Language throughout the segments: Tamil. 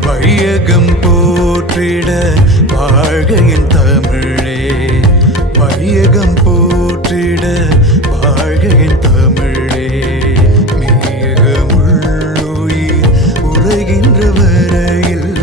வையகம் போற்றிட வாழ்கையின் தமிழே. வையகம் போற்றிட வாழ்கையின் தமிழே. மேகமுள்ளுயிர் உரைகின்ற வரையில்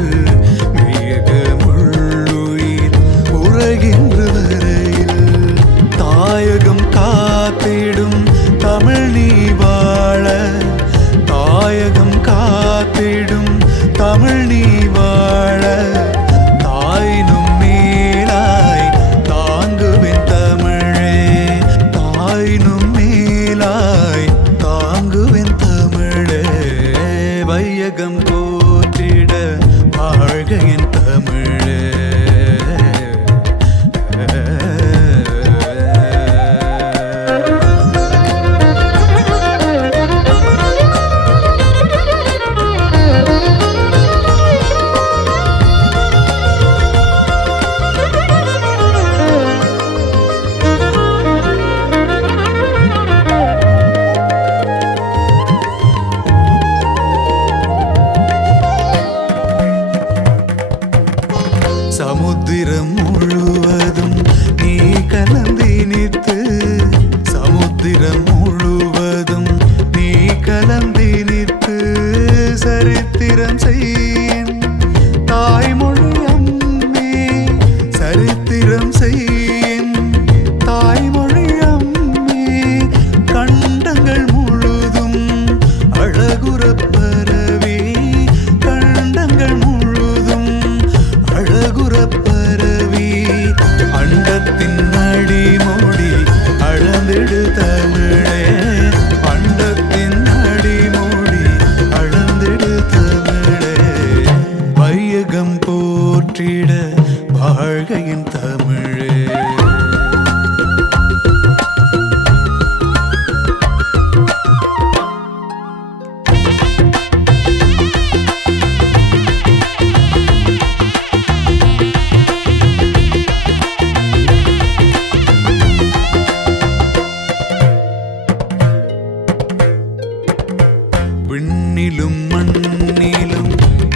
மண்ணிலும் மண்ணிலும்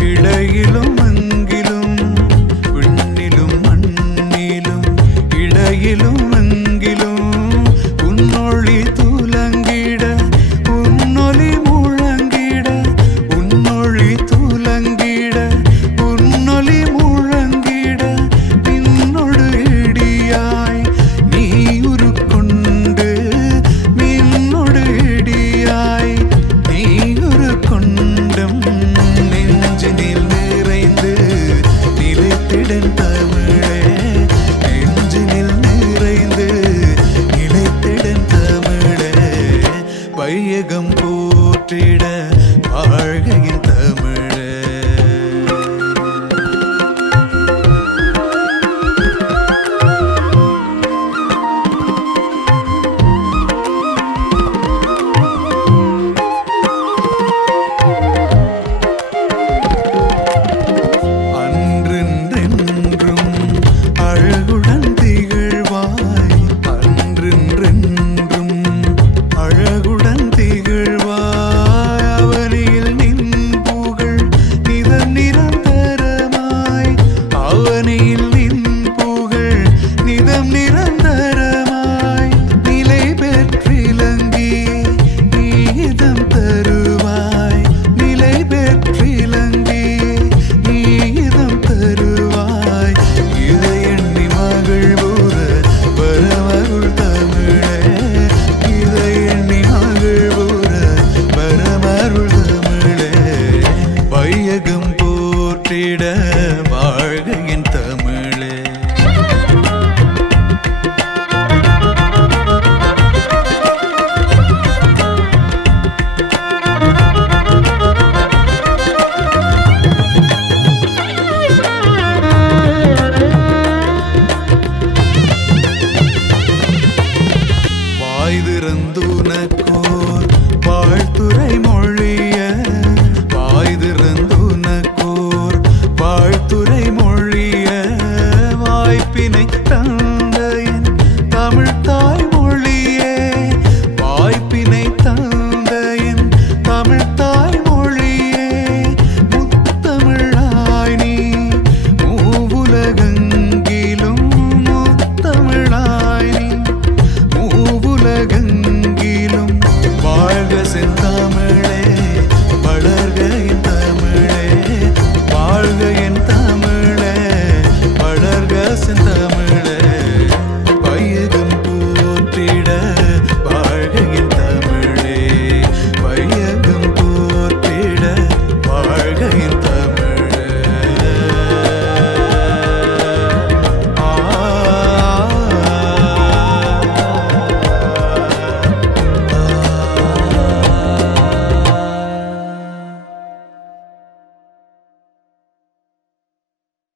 இடையிலும் அங்கே i don't